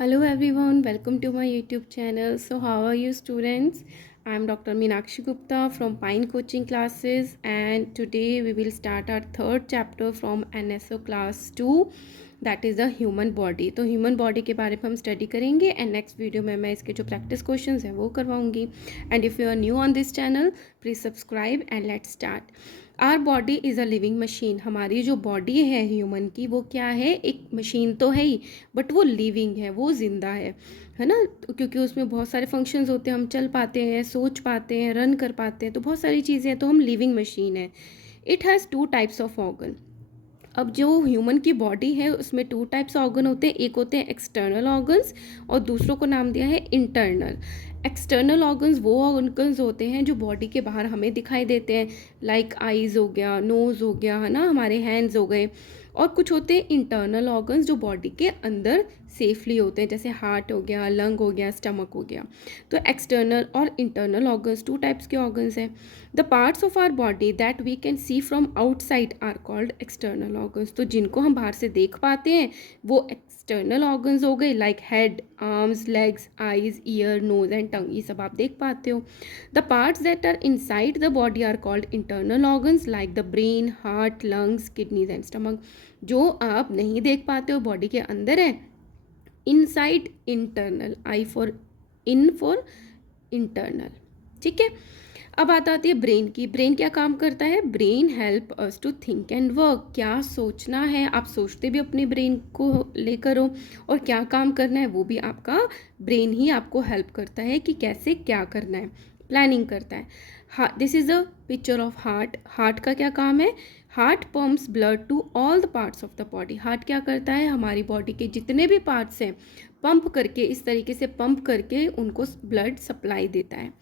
Hello everyone, welcome to my YouTube channel. So how are you students? I am Dr. Meenakshi Gupta from Pine Coaching Classes, and today we will start our third chapter from NSO class 2, that is the human body. तो human body के बारे में हम study करेंगे and next video में मैं इसके जो practice questions है वो करवाऊँगी. And if you are new on this channel, please subscribe and let's start. Are body is a living machine. हमारी जो बॉडी है ह्यूमन की वो क्या है, एक मशीन तो है ही बट वो लिविंग है, वो ज़िंदा है ना. तो क्योंकि उसमें बहुत सारे फंक्शंस होते हैं, हम चल पाते हैं, सोच पाते हैं, रन कर पाते हैं, तो बहुत सारी चीज़ें हैं, तो हम लिविंग मशीन है. It has 2 types of organ. अब जो ह्यूमन की बॉडी है उसमें 2 टाइप्स ऑर्गन होते हैं. एक होते हैं एक्सटर्नल ऑर्गन्स और दूसरों को नाम दिया है इंटरनल. एक्सटर्नल ऑर्गन्स वो ऑर्गन्स होते हैं जो बॉडी के बाहर हमें दिखाई देते हैं, लाइक आईज़ हो गया, नोज़ हो गया, है ना, हमारे हैंड्स हो गए. और कुछ होते हैं इंटरनल ऑर्गन्स जो बॉडी के अंदर सेफली होते हैं, जैसे हार्ट हो गया, लंग हो गया, स्टमक हो गया. तो एक्सटर्नल और इंटरनल ऑर्गन्स 2 टाइप्स के ऑर्गन्स हैं. The parts of our body that we can see from outside are called external organs. तो जिनको हम बाहर से देख पाते हैं वो एक्सटर्नल ऑर्गन्स हो गए, like head, arms, legs, eyes, ear, nose and tongue. ये सब आप देख पाते हो. The parts that are inside the body are called internal organs, like the brain, heart, lungs, kidneys and stomach. जो आप नहीं देख पाते हो बॉडी के अंदर है, inside internal, I for in for internal. ठीक है. अब बात आती है ब्रेन की. ब्रेन क्या काम करता है? Brain help us to think and work. क्या सोचना है, आप सोचते भी अपने ब्रेन को लेकर हो, और क्या काम करना है वो भी आपका ब्रेन ही आपको हेल्प करता है कि कैसे क्या करना है, प्लानिंग करता है. This is a picture of heart. Heart का क्या काम है? Heart pumps blood to all the parts of the body. Heart क्या करता है? हमारी बॉडी के जितने भी पार्ट्स हैं पंप करके, इस तरीके से पंप करके उनको ब्लड सप्लाई देता है.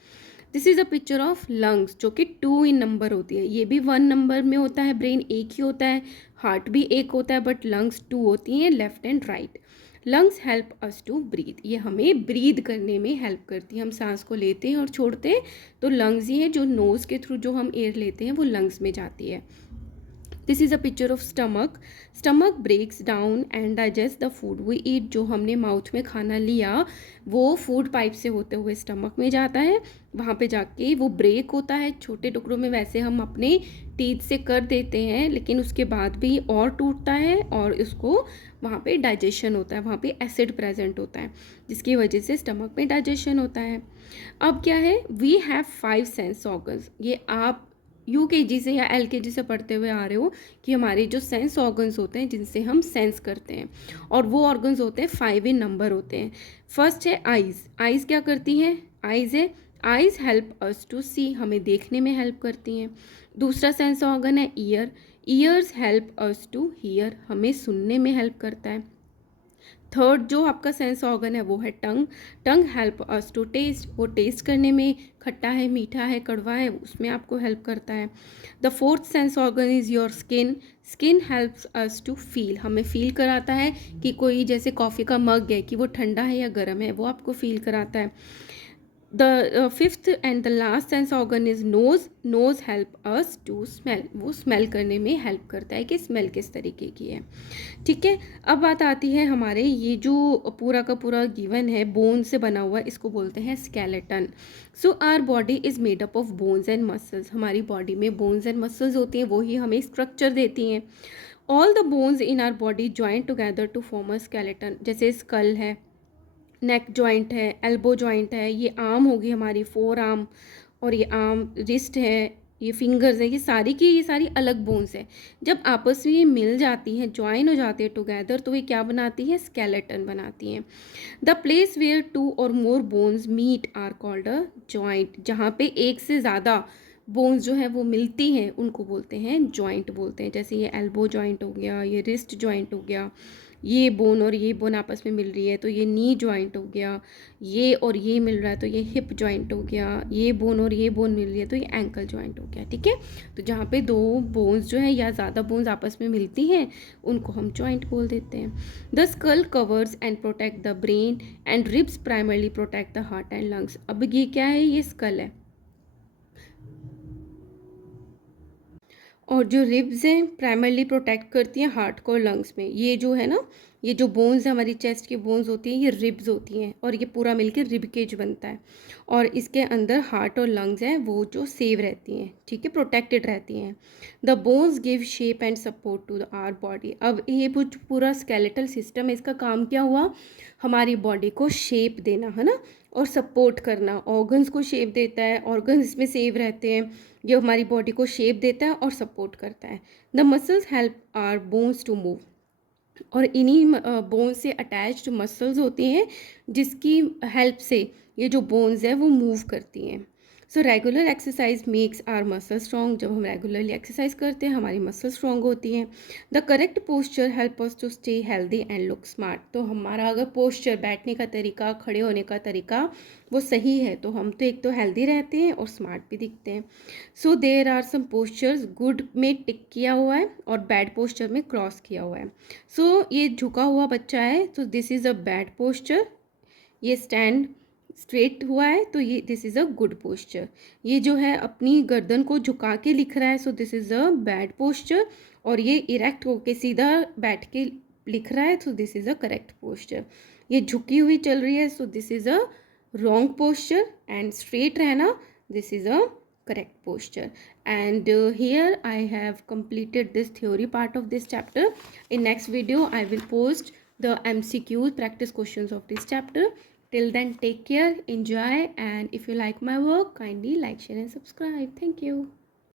This is a picture of lungs, जो कि 2 इन नंबर होती है. ये भी 1 नंबर में होता है. ब्रेन एक ही होता है, हार्ट भी एक होता है, बट लंग्स 2 होती हैं, left and right. Lungs help us to breathe. ये हमें ब्रीद करने में हेल्प करती है. हम सांस को लेते हैं और छोड़ते हैं तो लंग्स ही है, जो नोज़ के थ्रू जो हम एयर लेते हैं वो लंग्स में जाती है. This is a picture of stomach. Stomach breaks down and digest the food we eat. जो हमने माउथ में खाना लिया वो फूड पाइप से होते हुए स्टमक में जाता है. वहाँ पे जाके वो ब्रेक होता है छोटे टुकड़ों में. वैसे हम अपने टीथ से कर देते हैं, लेकिन उसके बाद भी और टूटता है और इसको वहाँ पे डाइजेशन होता है. वहाँ पे एसिड प्रेजेंट होता है जिसकी वजह से स्टमक में डाइजेशन होता है. अब क्या है? We have 5 sense organs. ये आप यूकेजी से या एलकेजी से पढ़ते हुए आ रहे हो कि हमारे जो सेंस ऑर्गन्स होते हैं जिनसे हम सेंस करते हैं, और वो ऑर्गन्स होते हैं 5 इन नंबर होते हैं. फर्स्ट है आइज़. आइज़ क्या करती हैं? आइज़ है, eyes help us to see. हमें देखने में हेल्प करती हैं. दूसरा सेंस ऑर्गन है ear. Ears help us to hear. हमें सुनने में हेल्प करता है. थर्ड जो आपका सेंस ऑर्गन है वो है tongue. Tongue help us to taste. वो टेस्ट करने में, खट्टा है, मीठा है, कड़वा है, उसमें आपको हेल्प करता है. The fourth sense organ is your skin. Skin helps us to feel. हमें फील कराता है कि कोई जैसे कॉफ़ी का मग है कि वो ठंडा है या गर्म है, वो आपको फील कराता है. The fifth and the last sense organ is nose. Nose help us to smell. वो स्मेल करने में हेल्प करता है कि स्मेल किस तरीके की है. ठीक है. अब बात आती है हमारे ये जो पूरा का पूरा गिवन है बोन से बना हुआ, इसको बोलते हैं skeleton. So our body is made up of bones and muscles. हमारी बॉडी में बोन्स एंड मसल्स होती हैं, वही हमें स्ट्रक्चर देती हैं. All the bones in our body join together to form a skeleton. जैसे स्कल है, नेक जॉइंट है, एल्बो जॉइंट है, ये आर्म होगी हमारी, 4 आर्म, और ये आर्म, रिस्ट है, ये फिंगर्स है, ये सारी की ये सारी अलग बोन्स है. जब आपस में ये मिल जाती हैं, ज्वाइन हो जाती है टुगेदर, तो ये क्या बनाती है? स्केलेटन बनाती हैं. द प्लेस वेयर 2 और more bones meet are called a joint. जहाँ पे एक से ज़्यादा बोन्स जो है वो मिलती हैं उनको बोलते हैं जॉइंट बोलते हैं. जैसे ये एल्बो जॉइंट हो गया, ये रिस्ट जॉइंट हो गया, ये बोन और ये बोन आपस में मिल रही है तो ये नी जॉइंट हो गया, ये और ये मिल रहा है तो ये हिप जॉइंट हो गया, ये बोन और ये बोन मिल रही है तो ये एंकल जॉइंट हो गया. ठीक है. तो जहाँ पे 2 बोन्स जो है या ज़्यादा बोन्स आपस में मिलती हैं उनको हम जॉइंट बोल देते हैं. The skull covers and protect the brain and ribs primarily protect the heart and lungs. अब ये क्या है? ये स्कल है, और जो रिब्स हैं प्राइमरली प्रोटेक्ट करती हैं हार्ट को और लंग्स में. ये जो है ना, ये जो बोन्स है हमारी चेस्ट की बोन्स होती हैं, ये रिब्स होती हैं और ये पूरा मिलकर रिब केज बनता है। और इसके अंदर हार्ट और लंग्स हैं वो जो सेव रहती हैं, ठीक है, प्रोटेक्टेड रहती हैं। The bones give shape and support to our body. अब ये पूरा स्केलेटल सिस्टम है, इसका काम क्या हुआ, हमारी बॉडी को शेप देना, है ना, और सपोर्ट करना। ऑर्गन्स को शेप देता है, ऑर्गन्स इसमें सेव रहते हैं, ये हमारी बॉडी को शेप देता है और सपोर्ट करता है। The muscles help our bones to move. और इन्हीं बोन्स से अटैच्ड मसल्स होती हैं जिसकी हेल्प से ये जो बोन्स है वो मूव करती हैं। So regular exercise makes are muscle strong. जब हम रेगुलरली एक्सरसाइज करते हैं हमारी मसल स्ट्रॉन्ग होती हैं। The correct posture help us to stay healthy and look smart. तो हमारा अगर पोस्चर, बैठने का तरीका, खड़े होने का तरीका वो सही है तो हम तो एक तो हेल्दी रहते हैं और स्मार्ट भी दिखते हैं। So there are some postures, good में टिक किया हुआ है और बैड पोस्चर में क्रॉस किया हुआ है। सो ये झुका हुआ बच्चा है तो this is a bad posture. ये स्टैंड स्ट्रेट हुआ है तो ये this is a good posture. ये जो है अपनी गर्दन को झुका के लिख रहा है, so this is a bad posture. और ये इरेक्ट होके सीधा बैठ के लिख रहा है, so this is a correct posture. ये झुकी हुई चल रही है, so this is a wrong posture. And straight रहना, this is a correct posture. And here I have completed this theory part of this chapter. In next video I will post the MCQ practice questions of this chapter. Till then, take care, enjoy, and if you like my work, kindly like, share and subscribe. Thank you.